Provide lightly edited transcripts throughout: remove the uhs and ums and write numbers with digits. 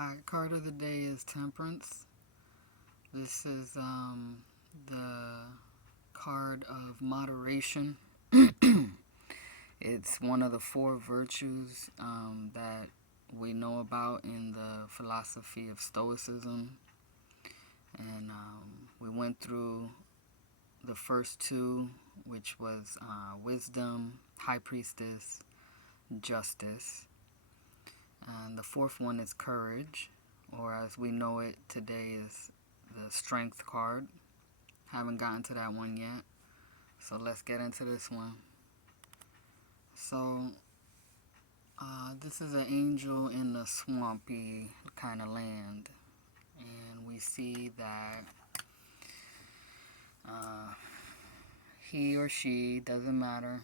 Alright, card of the day is temperance. This is the card of moderation. It's one of the four virtues that we know about in the philosophy of Stoicism. And we went through the first two, which was wisdom, high priestess, justice. And the fourth one is courage, or as we know it today is the strength card. Haven't gotten to that one yet. So let's get into this one. So this is an angel in a swampy kind of land. And we see that he or she, doesn't matter,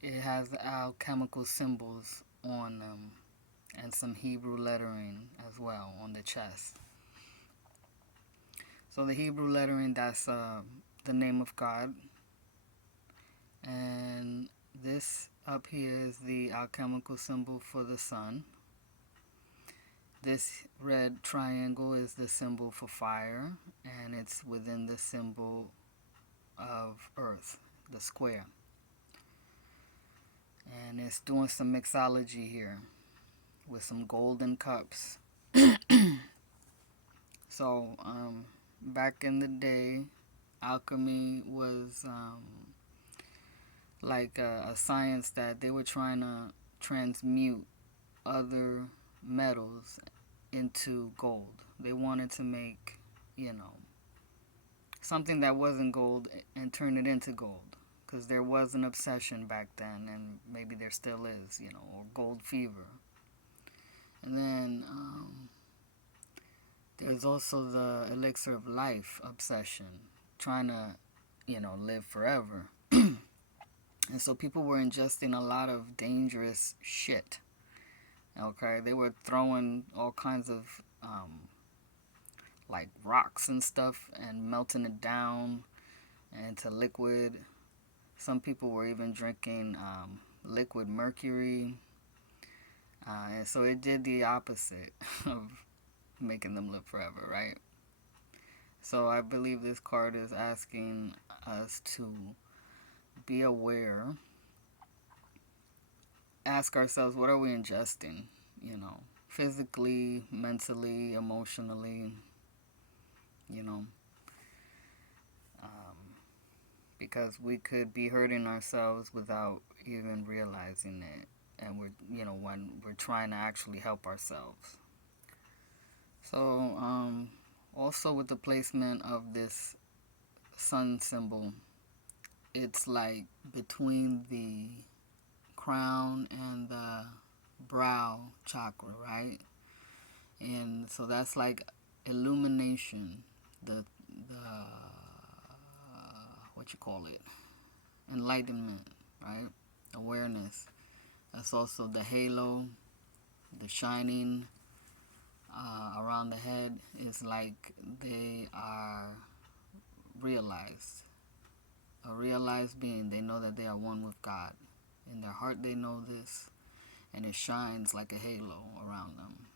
it has alchemical symbols on them and some Hebrew lettering as well on the chest. So the Hebrew lettering, that's the name of God. And this up here is the alchemical symbol for the sun. This red triangle is the symbol for fire, and it's within the symbol of earth, the square. And it's doing some mixology here with some golden cups. So back in the day, alchemy was like a science that they were trying to transmute other metals into gold. They wanted to make, something that wasn't gold and turn it into gold. Because there was an obsession back then, and maybe there still is, or gold fever. And then there's also the elixir of life obsession, trying to, live forever. And so people were ingesting a lot of dangerous shit. Okay, they were throwing all kinds of like rocks and stuff and melting it down into liquid. Some people were even drinking liquid mercury. And so it did the opposite of making them live forever, right? So I believe this card is asking us to be aware, ask ourselves, what are we ingesting? Physically, mentally, emotionally, because we could be hurting ourselves without even realizing it. And when we're trying to actually help ourselves. So, also with the placement of this sun symbol, it's like between the crown and the brow chakra, right? And so that's like illumination, the what you call it, enlightenment, right? Awareness. That's also the halo, the shining around the head is like they are realized. A realized being, they know that they are one with God. In their heart they know this, and it shines like a halo around them.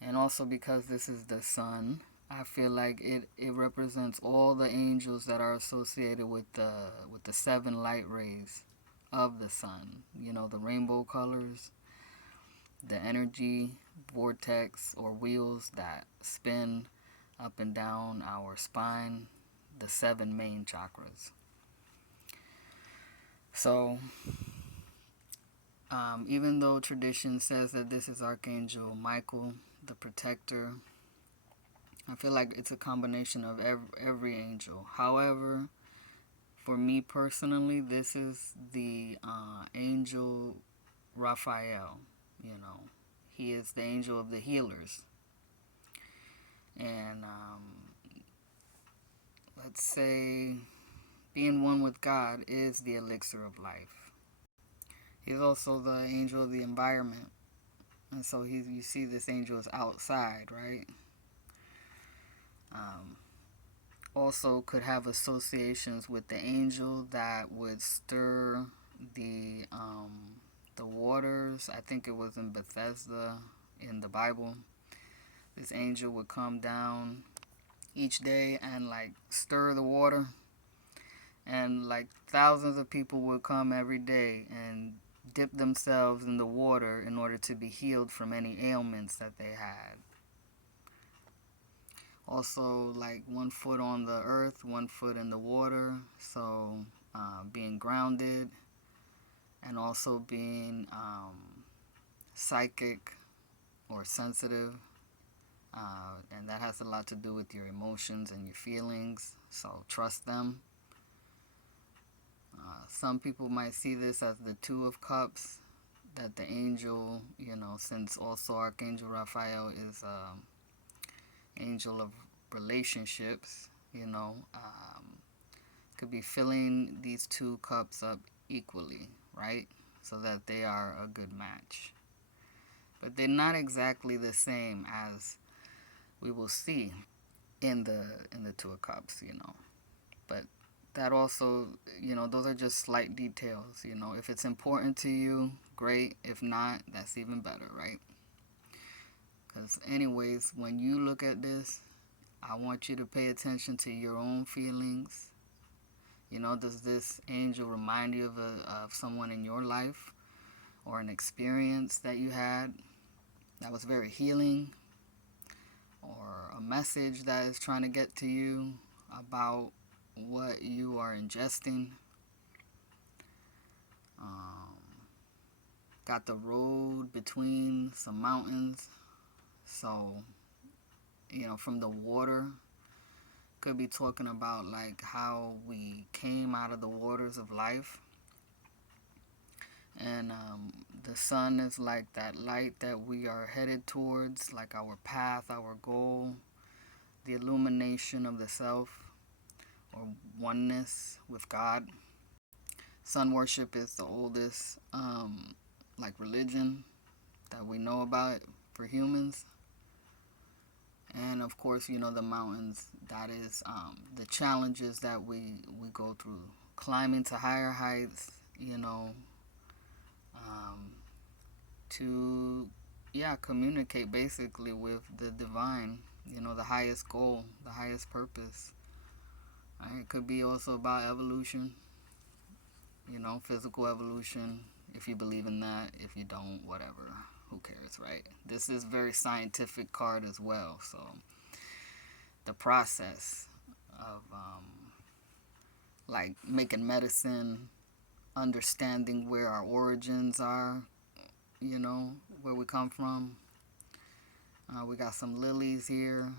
And also because this is the sun, I feel like it represents all the angels that are associated with the seven light rays of the sun. The rainbow colors, the energy vortex or wheels that spin up and down our spine, the seven main chakras. So even though tradition says that this is Archangel Michael, the protector, I feel like it's a combination of every angel. However, for me personally, this is the angel Raphael. He is the angel of the healers. And let's say being one with God is the elixir of life. He's also the angel of the environment. And so you see this angel is outside, right? Also could have associations with the angel that would stir the the waters. I think it was in Bethesda in the Bible. This angel would come down each day and like stir the water, and like thousands of people would come every day and dip themselves in the water in order to be healed from any ailments that they had. Also, like 1 foot on the earth, 1 foot in the water, so being grounded, and also being psychic or sensitive, and that has a lot to do with your emotions and your feelings, so trust them. Some people might see this as the Two of Cups, that the angel, since also Archangel Raphael is angel of relationships, could be filling these two cups up equally, right? So that they are a good match. But they're not exactly the same, as we will see in the Two of Cups, But that also, those are just slight details, If it's important to you, great. If not, that's even better, right? Because anyways, when you look at this, I want you to pay attention to your own feelings. Does this angel remind you of someone in your life or an experience that you had that was very healing, or a message that is trying to get to you about what you are ingesting? Got the road between some mountains, so from the water, could be talking about like how we came out of the waters of life. And the sun is like that light that we are headed towards, like our path, our goal, the illumination of the self, or oneness with God. Sun worship is the oldest like religion that we know about for humans. And of course, the mountains, that is the challenges that we go through. Climbing to higher heights, to, communicate basically with the divine, the highest goal, the highest purpose. Right? It could be also about evolution, physical evolution, if you believe in that. If you don't, whatever. Who cares, right? This is very scientific card as well. So the process of like making medicine, understanding where our origins are, where we come from. We got some lilies here,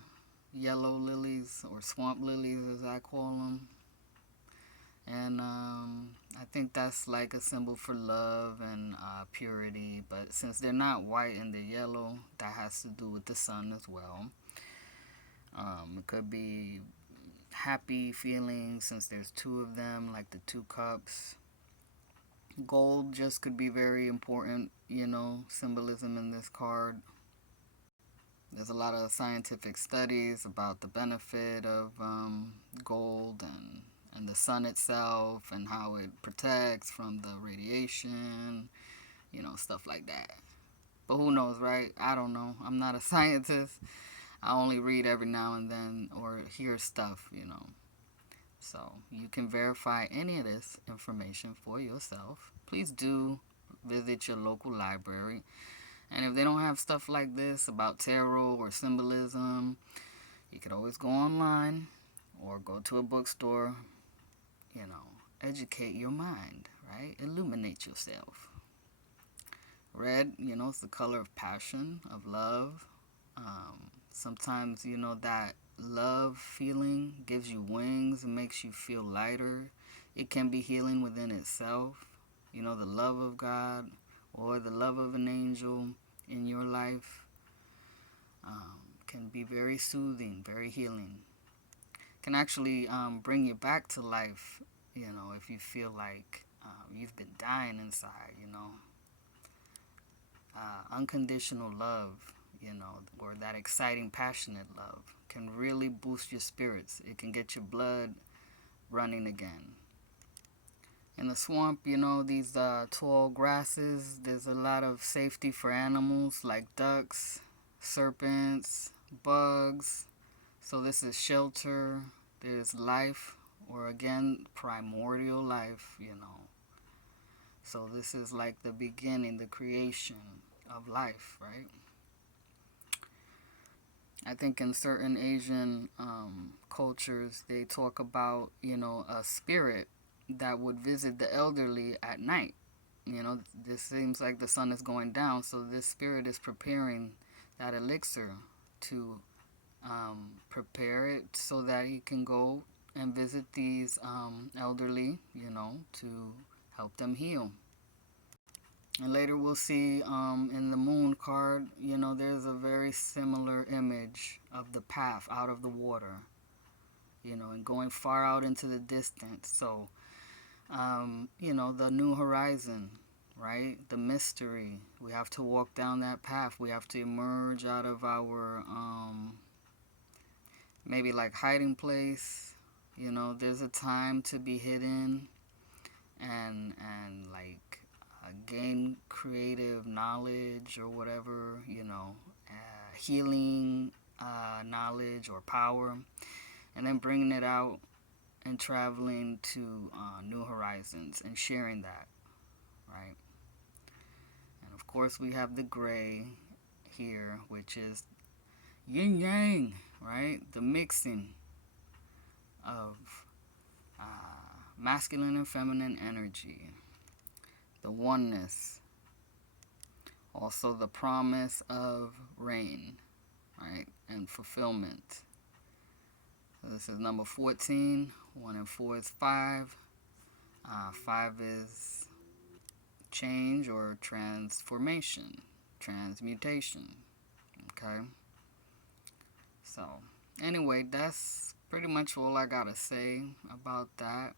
yellow lilies, or swamp lilies as I call them. And I think that's like a symbol for love and purity. But since they're not white and they're yellow, that has to do with the sun as well. It could be happy feelings, since there's two of them, like the two cups. Gold just could be very important, symbolism in this card. There's a lot of scientific studies about the benefit of gold and the sun itself, and how it protects from the radiation, stuff like that. But who knows, right? I don't know. I'm not a scientist. I only read every now and then or hear stuff, So you can verify any of this information for yourself. Please do visit your local library. And if they don't have stuff like this about tarot or symbolism, you could always go online or go to a bookstore. Educate your mind, right? Illuminate yourself. Red, it's the color of passion, of love. Sometimes, that love feeling gives you wings and makes you feel lighter. It can be healing within itself. The love of God or the love of an angel in your life can be very soothing, very healing. Can actually bring you back to life, if you feel like you've been dying inside, unconditional love, or that exciting, passionate love can really boost your spirits. It can get your blood running again. In the swamp, these tall grasses, there's a lot of safety for animals like ducks, serpents, bugs. So this is shelter. There's life, or again, primordial life. So this is like the beginning, the creation of life, right? I think in certain Asian cultures, they talk about, a spirit that would visit the elderly at night. This seems like the sun is going down, so this spirit is preparing that elixir to prepare it so that he can go and visit these elderly, to help them heal. And later we'll see in the moon card, there's a very similar image of the path out of the water, and going far out into the distance. So, the new horizon, right? The mystery. We have to walk down that path. We have to emerge out of our maybe like hiding place. There's a time to be hidden and like gain creative knowledge or whatever, healing knowledge or power, and then bringing it out and traveling to new horizons and sharing that, right? And of course, we have the gray here, which is yin yang, right? The mixing of masculine and feminine energy, the oneness, also the promise of rain, right? And fulfillment. So this is number 14. 1 and 4 is 5. 5 is change or transformation, transmutation. Okay? So, anyway, that's pretty much all I gotta say about that.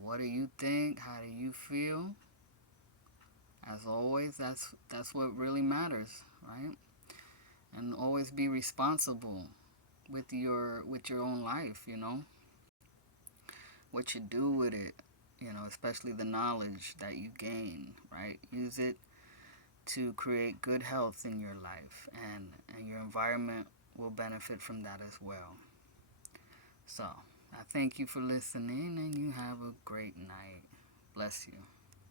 What do you think? How do you feel? As always, that's what really matters, right? And always be responsible with your own life, what you do with it, especially the knowledge that you gain, right? Use it to create good health in your life, and your environment will benefit from that as well. So, I thank you for listening, and you have a great night. Bless you.